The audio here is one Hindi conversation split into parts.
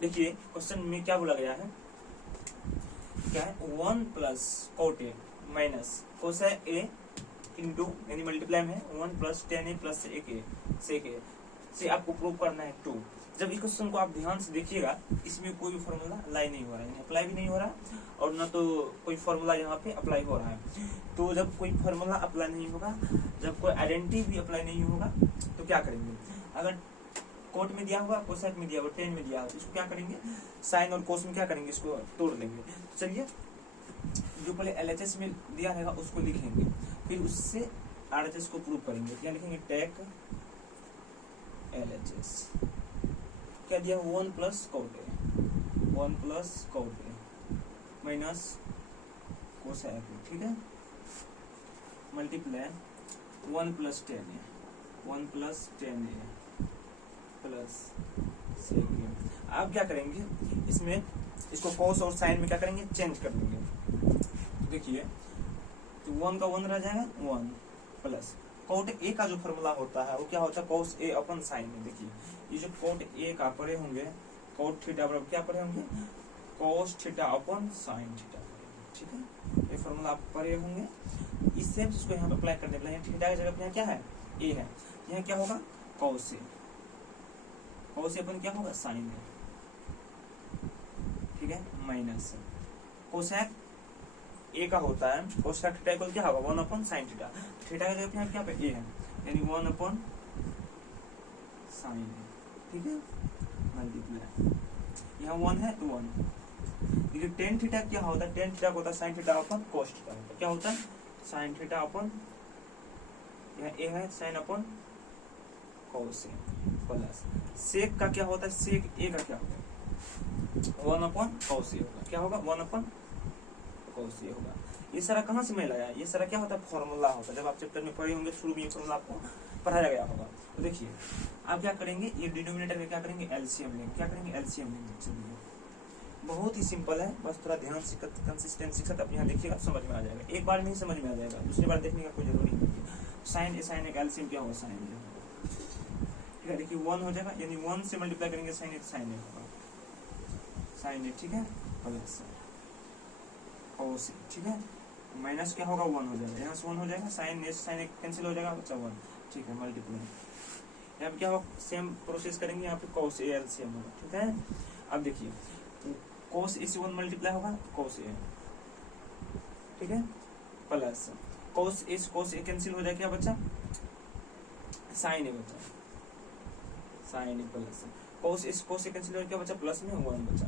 देखिए क्वेश्चन में क्या बोला गया है, क्या है 1 plus cot A minus cos A into यानी मल्टीप्लाई में 1 प्लस 10 ए प्लस सेक ए से आपको प्रूव करना है 2। जब इस क्वेश्चन को आप ध्यान से देखिएगा, इसमें कोई भी फॉर्मूला अप्लाई नहीं हो रहा है, अप्लाई भी नहीं हो रहा और ना तो कोई फॉर्मूला यहाँ पे अप्लाई हो रहा है। तो जब कोई फॉर्मूला अप्लाई नहीं होगा, जब कोई आइडेंटिटी भी अप्लाई नहीं होगा, तो क्या करेंगे, अगर कोट में दिया हुआ, कोसेक में दिया हुआ, टेन में दिया हुआ, इसको क्या करेंगे, साइन और कोस में क्या करेंगे, इसको तोड़ लेंगे। चलिए जो पहले एलएचएस में दिया रहेगा उसको लिखेंगे, फिर उससे आरएचएस को प्रूव करेंगे। क्या लिखेंगे, टेक एलएचएस क्या दिया, 1 plus cot A, 1 plus cot A minus cosec ए, ठीक है, मल्टीप्लाई 1 प्लस 10 ए, 1 प्लस 10 ए प्लस सेक ए। आप क्या करेंगे, इसमें इसको कोस और साइन में क्या करेंगे, चेंज कर देंगे। देखिए तो 1 का 1 रह जाएगा, 1 प्लस कोट ए का जो फॉर्मूला होता है वो क्या होता है, कोस ए अपन साइन में। देखिए ये जो कोट ए का पढ़े होंगे, कोट थीटा बराबर क्या पढ़े होंगे, कोस थीटा अपन साइन थीटा, ठीक है, ये फॉर्मूला आप पढ़े होंगे। इस सेम चीज को यहाँ पे अप्लाई करने के लिए थीटा की जगह पे यहाँ क्या है, ए है, यहाँ क्या होगा, कोस ए, कोस ए अपन क्या होगा, साइन है, ठीक है, माइनस कोसेक ए का होता है, कोसेक थीटा इक्वल क्या होगा, 1 अपन साइन थीटा, थीटा की जगह पे क्या पे ए है, यानी 1 अपन साइन है, ठीक है, मल्टीप्लाई यहाँ 1 है तो 1। देखिए टेन थीटा क्या होता है, टेन थीटा होता है साइन थीटा अपन कोस थीटा, क्या होता है, साइन थीटा अपन, यहाँ ए है, साइन अपन कोस ए प्लस सेक का क्या होता है, सेक ए का क्या होता है, 1 अपन कोस ए होगा, क्या होगा, 1 अपन कोस ए होगा। ये सारा कहाँ से मैं लाया, ये सारा क्या होता है, फॉर्मूला होता है। जब आप चैप्टर में पढ़े होंगे शुरू में ये फॉर्मूला आपको पढ़ाया गया होगा। तो देखिए आप क्या करेंगे, ये डिनोमिनेटर में क्या करेंगे, एलसीएम लेंगे, क्या करेंगे, एलसीएम लेंगे। चलिए बहुत ही सिंपल है, बस थोड़ा ध्यान से कंसिस्टेंसी के साथ आप यहाँ देखिएगा, समझ में आ जाएगा। एक बार नहीं समझ में आ जाएगा, दूसरी बार देखने का कोई जरूरी नहीं है। साइन ए, साइन ए का एलसीएम क्या होगा, साइन ए, ठीक है। देखिए 1 हो जाएगा, यानी 1 से मल्टीप्लाई करेंगे साइन ए, साइन ए होगा, साइन ए, ठीक है, प्लस कोस ए, ठीक है, माइनस क्या होगा, 1 हो जाएगा, यहाँ से 1 हो जाएगा, साइन ए साइन ए कैंसिल हो जाएगा, बच्चा 1, ठीक है, मल्टीप्लाई। यहाँ पे क्या होगा, सेम प्रोसेस करेंगे, यहाँ पे कोस ए एलसीएम होगा, ठीक है। अब देखिए कोस ए से 1 मल्टीप्लाई होगा, कोस ए, ठीक है, प्लस कोस ए कैंसिल हो जाएगा, क्या बच्चा, साइन ए बच्चा, sign A plus cos A cancel हो जाएगा, क्या बच्चा, प्लस में 1 बच्चा,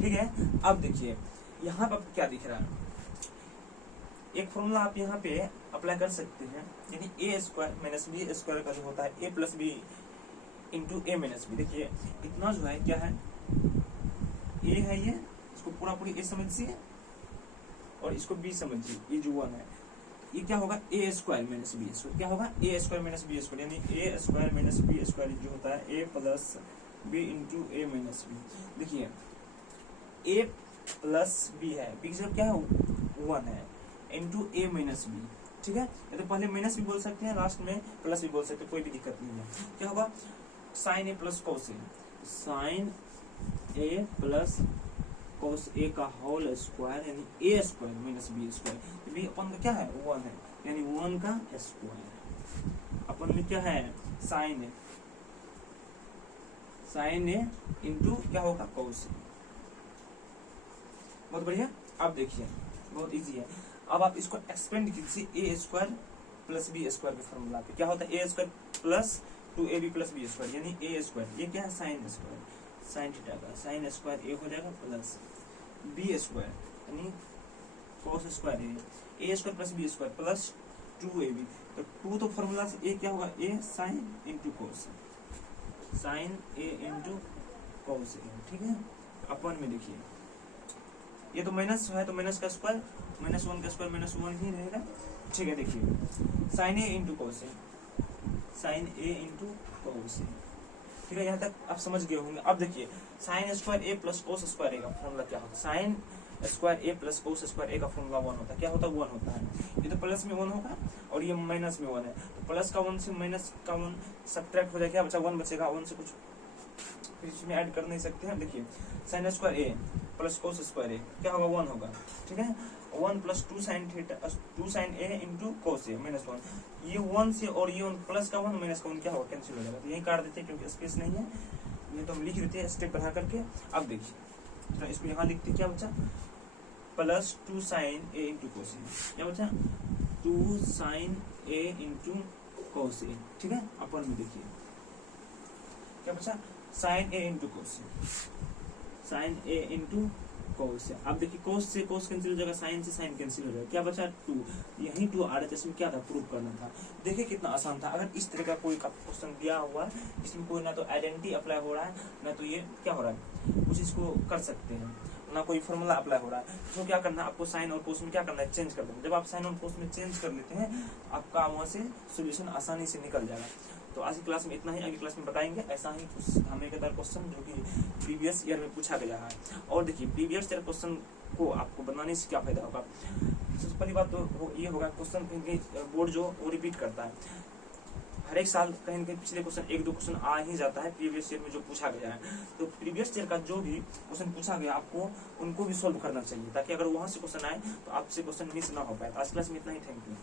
ठीक है। अब देखिए यहाँ पर क्या दिख रहा है, एक फॉर्मूला आप यहाँ पे अप्लाई कर सकते हैं, यानी A square minus B square का जो होता है, ए प्लस बी इंटू ए माइनस बी। देखिए इतना जो है क्या है, ए है, ये इसको पूरा पूरी ए समझिए और इसको बी समझिए, ये जो 1 है, ये क्या होगा, ए स्क्वायर माइनस बी स्क्वायर, क्या होगा, ए स्क्वायर माइनस बी स्क्वायर, यानी A square minus B square जो होता है ए प्लस बी इंटू ए माइनस बी। देखिए ए प्लस बी है, बी की जगह क्या है, 1 है, इंटू ए माइनस बी, ठीक है। या तो पहले माइनस भी बोल सकते हैं, लास्ट में प्लस भी बोल सकते हैं, कोई भी दिक्कत नहीं है। क्या होगा, sine A plus cos A, sine A plus cos A का होल स्क्वायर, यानी A square minus B square, B अपन का क्या है, 1 है, यानी 1 का स्क्वायर, अपन में क्या है, sign A, sine A into क्या होगा, कोस ए। बहुत बढ़िया। अब देखिए बहुत इजी है, अब आप इसको एक्सपेंड कीजिए, A square plus B square के फॉर्मूला पे, क्या होता है, A square plus 2ab plus B square, यानी ए स्क्वायर, ये क्या है, साइन स्क्वायर, साइन थीटा का साइन स्क्वायर ए हो जाएगा, प्लस बी स्क्वायर यानी cos square A square plus B square plus 2ab। तो 2 तो फॉर्मूला से ए क्या होगा, A sine into cos, sine A into cos A, ठीक है। अपन में देखिए ये तो माइनस है, तो माइनस का स्क्वायर, माइनस 1 का स्क्वायर माइनस 1 ही रहेगा, ठीक है। देखिए sign A into cos A, sine A into cos A, ठीक है, यहाँ तक आप समझ गए होंगे। अब देखिए साइन स्क्वायर ए प्लस कोस स्क्वायर ए का फॉर्मूला क्या होता है, साइन स्क्वायर ए प्लस कोस स्क्वायर ए का फॉर्मूला 1 होता है, क्या होता है, 1 होता है। ये तो प्लस में 1 होगा और ये माइनस में 1 है, तो प्लस का 1 से माइनस का 1 सब्ट्रैक्ट हो जाएगा, क्या बचा, 1 बचेगा, 1 से कुछ फिर इसमें ऐड कर नहीं सकते हैं। देखिए साइन स्क्वायर ए प्लस कोस स्क्वायर ए क्या होगा 1 होगा, ठीक है। 1 plus 2 sine theta 2 sign A into cos A minus 1, ये 1 से और ये प्लस का 1 माइनस का 1 क्या होगा, कैंसिल हो जाएगा। तो यही काट देते हैं क्योंकि स्पेस नहीं है, ये तो हम लिख देते हैं स्टेप बढ़ा करके। अब देखिए तो इसको यहाँ लिखते क्या बचा, plus 2 sign A into cos ए, क्या बचा 2 sign A into cos A, ठीक है। अपन में देखिए क्या बचा sign A into cos A, sine A into कोस है। अब देखिए कोस से कोस कैंसिल हो जाएगा, साइन से साइन कैंसिल हो जाएगा, क्या बचा 2, यही 2 आ रहा था। इसमें क्या था, प्रूव करना था। देखिए कितना आसान था। अगर इस तरह का कोई क्वेश्चन दिया हुआ है, इसमें कोई ना तो आइडेंटिटी अप्लाई हो रहा है, ना तो ये क्या हो रहा है, कुछ इसको कर सकते हैं, ना कोई फॉर्मूला अप्लाई हो रहा है। तो क्या करना है आपको, साइन और कोस में क्या करना है, चेंज कर देना। जब आप साइन और कोस में चेंज कर लेते हैं, आपका वहां से सोल्यूशन आसानी से निकल जाएगा। तो आज की क्लास में इतना ही, अगली क्लास में बताएंगे ऐसा ही कुछ धमाकेदार क्वेश्चन जो कि प्रीवियस ईयर में पूछा गया है। और देखिए प्रीवियस ईयर क्वेश्चन को आपको बनाने से क्या फायदा होगा, सबसे पहली बात तो ये होगा क्वेश्चन बोर्ड जो वो रिपीट करता है हर एक साल, कहीं न कहीं पिछले क्वेश्चन 1-2 क्वेश्चन आ ही जाता है प्रीवियस ईयर में जो पूछा गया है। तो प्रीवियस ईयर का जो भी क्वेश्चन पूछा गया आपको उनको भी सोल्व करना चाहिए, ताकि अगर वहां से क्वेश्चन आए तो आपसे क्वेश्चन मिस ना हो पाए। आज क्लास में इतना ही, थैंक यू।